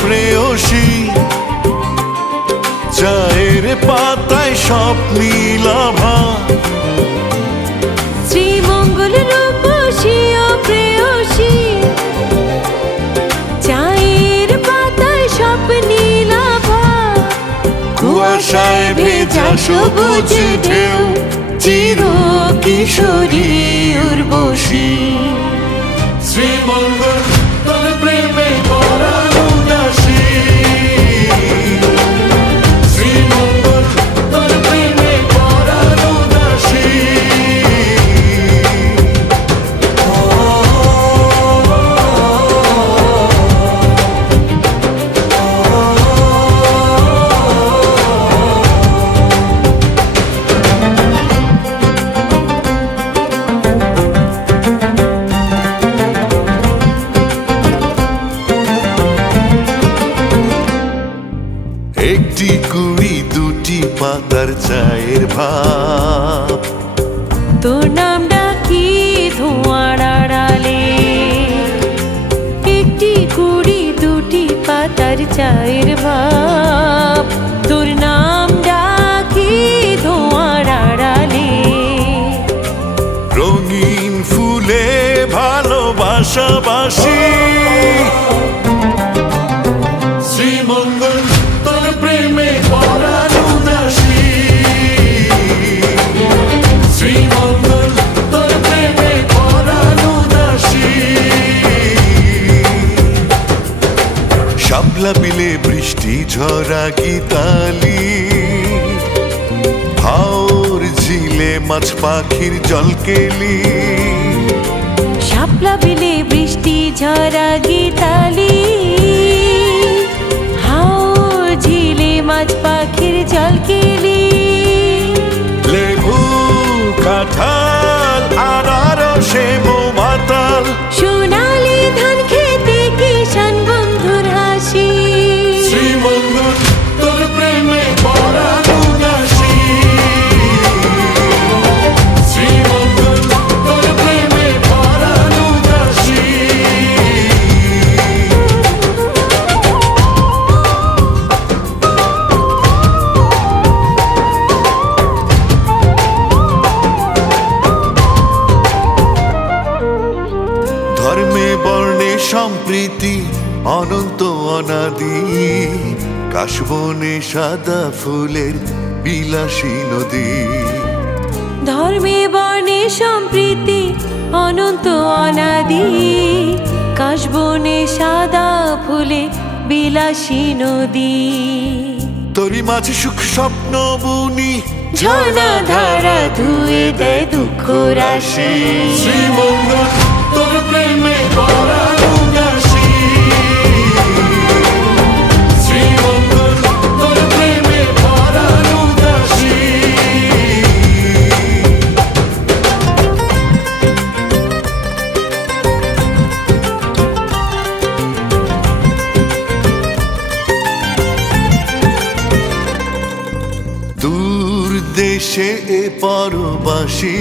প্রেয়সী, চায়ের পাতায় স্বপ্নীলাভা। শ্রীমঙ্গল রূপসী ও প্রেয়সী, চায়ের পাতায় স্বপ্নীলাভা। কুয়াশায় ভেজা সবুজ ঢেউ, চির কিশোরী উর্বশী। শ্রীমঙ্গল তোর প্রেমে পরাণ উদাসী, শ্রীমঙ্গল তোর প্রেমে পরাণ উদাসী। একটি কুড়ি দুটি পাতার চায়ের ভাব, তোর নাম ডাকি ধোঁয়ার আড়ালে। একটি কুড়ি দুটি পাতার চায়ের ভাব, তোর নাম ডাকি ধোঁয়ার আড়ালে। রঙিন ফুলে ভালোবাসাবাসি। শ্রীমঙ্গল তোর প্রেমে পরাণ উদাসী, শ্রীমঙ্গল তোর প্রেমে পরাণ উদাসী। শাপলা বিলে বৃষ্টি ঝরা গীতালি, হাওর ঝিলে মাছ পাখির জলকেলি। শাপলা বিলে বৃষ্টি ঝরা গীতালি, হাওর ঝিলে মাছ পাখির জলকেলি। লেবু কাঁঠাল আনারসে মাতাল, সোনালি ধান খেতে কিষান বন্ধুর হাসি। শ্রীমঙ্গল তোর প্রেমে পরাণ উদাসী, শ্রীমঙ্গল তোর প্রেমে পরাণ উদাসী। ধর্মে বর্ণে সম্প্রীতি অনন্ত অনাদি, কাশবনে সাদা ফুলের বিলাসী নদী। ধর্মে বর্ণে সম্প্রীতি অনন্ত অনাদি, কাশবনে সাদা ফুলে বিলাসী নদী। তোরই মাঝে সুখ স্বপ্ন বুনি, ঝর্ণা ধারা ধুয়ে দেয় দুঃখ রাশি। শ্রীমঙ্গল তোর প্রেমে পরাণ উদাসী, শ্রীমঙ্গল তোর প্রেমে পরাণ উদাসী। দূর দেশে এ পরবাসী,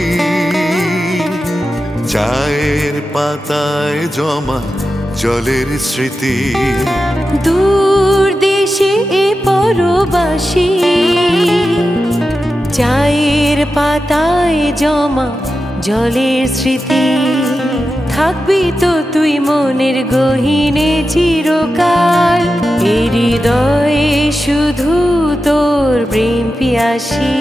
চায়ের পাতায় জমা জলের স্মৃতি। দূর দেশে এ পরবাসী, চায়ের পাতায় জমা জলের স্মৃতি। থাকবি তো তুই মনের গহীনে চিরকাল, এ হৃদয়ে শুধু তোর প্রেম পিয়াসী।